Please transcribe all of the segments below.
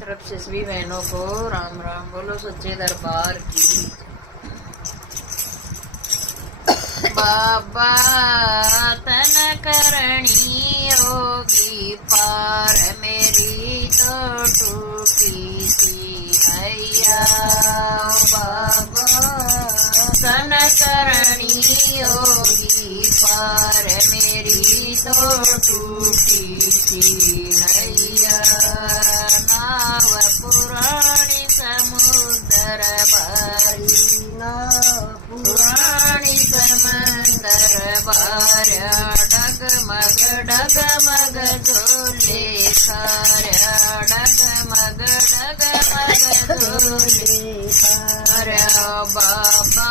तरफ से सभी बहनों को राम राम। बोलो सच्चे दरबार की। बाबा तन करणी होगी पार, मेरी तो टूटी सी हैया। बाबा तन करणी होगी पार, मेरी तो टूटी सी नैया। नाव पुराणी समुद्र बारी, पुराणी समंदर बार्या। डगमग झोले खार्या, डगमग झोले खार्या। बाबा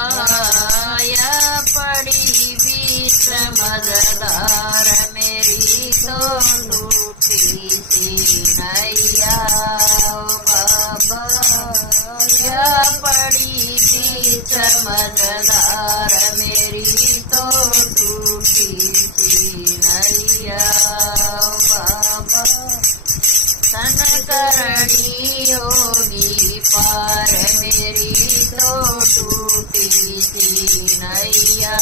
या पड़ी बीच मजेदार, मेरी तो टूटी सी नैया। बाबा या पड़ी बीच मजेदार, मेरी तो टूटी सी नैया। बाबा तन करणी होगी पार, मेरी तो टूटी सी नैया।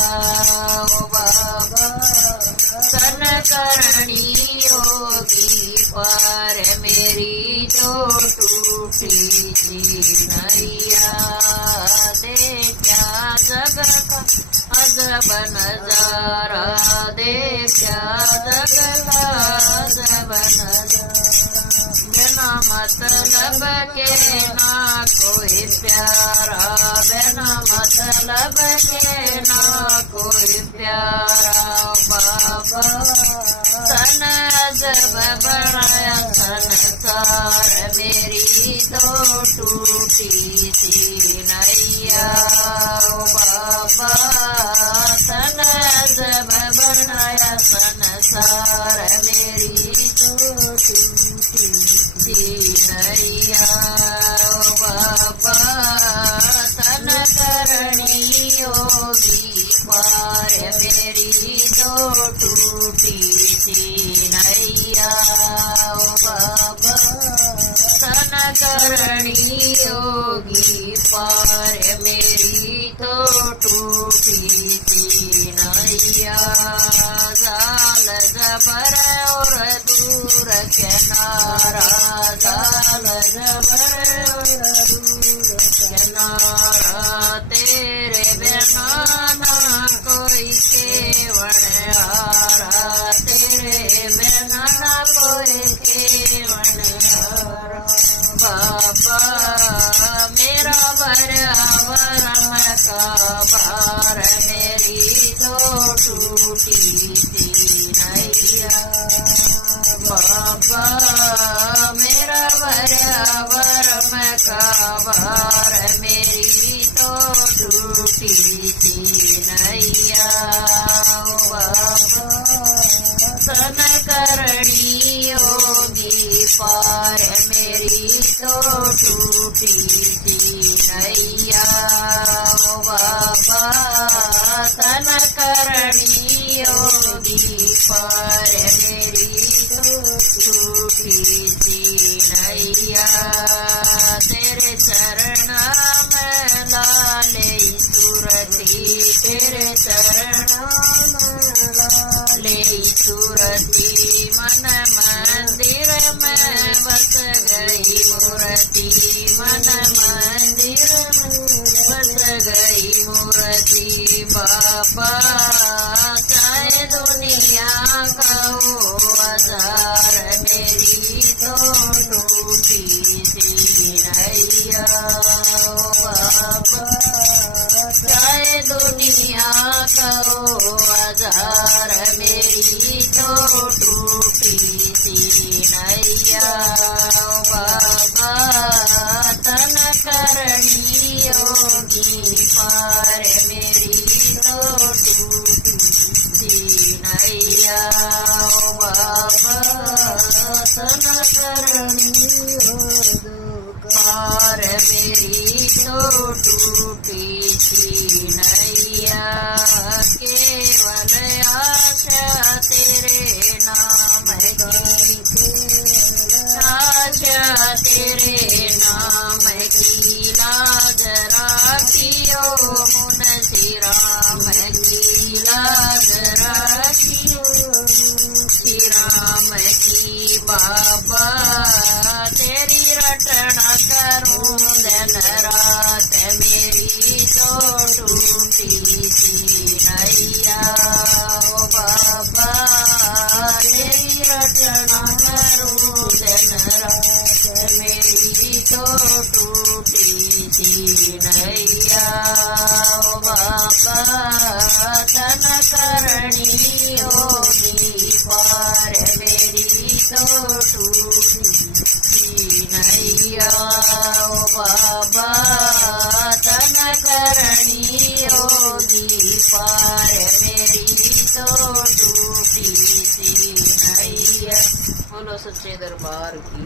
बाबा तन करणी होगी पार, मेरी तो टूटी सी नैया। देखा जग का अजब नजारा, देखा जग का अजब नजारा। बिना मतलब के ना कोई प्यारा, बिना मतलब के ना कोई प्यारा। बाबा तन अजब बनाया संसार, मेरी तो टूटी सी नैया। बाबा तन अजब बनाया संसार, मेरी तो टूटी सी नैया। बाबा तन करणी होगी पार, मेरी तो टूटी सी नैया। बाबा तन करणी होगी पार, मेरी तो टूटी सी नैया। जाल जबर और दूर किनारा, जाल जबर और दूर किनारा। तेरे बिना ना कोई केवण हारा, तेरे बिना ना कोई केवण हारा। बाबा मेरा बराबर का भार, मेरी तो टूटी सी नैया। बाबा मेरा बराबर का भार, मेरी तो टूटी सी नैया। बाबा तन करणी होगी पार, मेरी तो टूटी सी नैया। बाबा तन करणी होगी पार, मेरी तो टूटी सी नैया। तेरे चरण में लाले सुरती, तेरे चरण में लाले सुरती। मन मंदिर में बस गई मूर्ति, मन मंदिर में बस तेरे नाम की लाज राखियो मुनसी राम की लाज राखियो श्री राम की बाबा तेरी रटना करूं दिन रात मेरी तो टूटी सी नैया ओ बाबा तेरी रटना करूं दिन रात मेरी तो टूटी सी नैया ओ बाबा तन करणी होगी पार मेरी तो टूटी सी नैया ओ बाबा तन करणी होगी पार मेरी तो टूटी सी नैया। बोलो सच्चे दरबार की।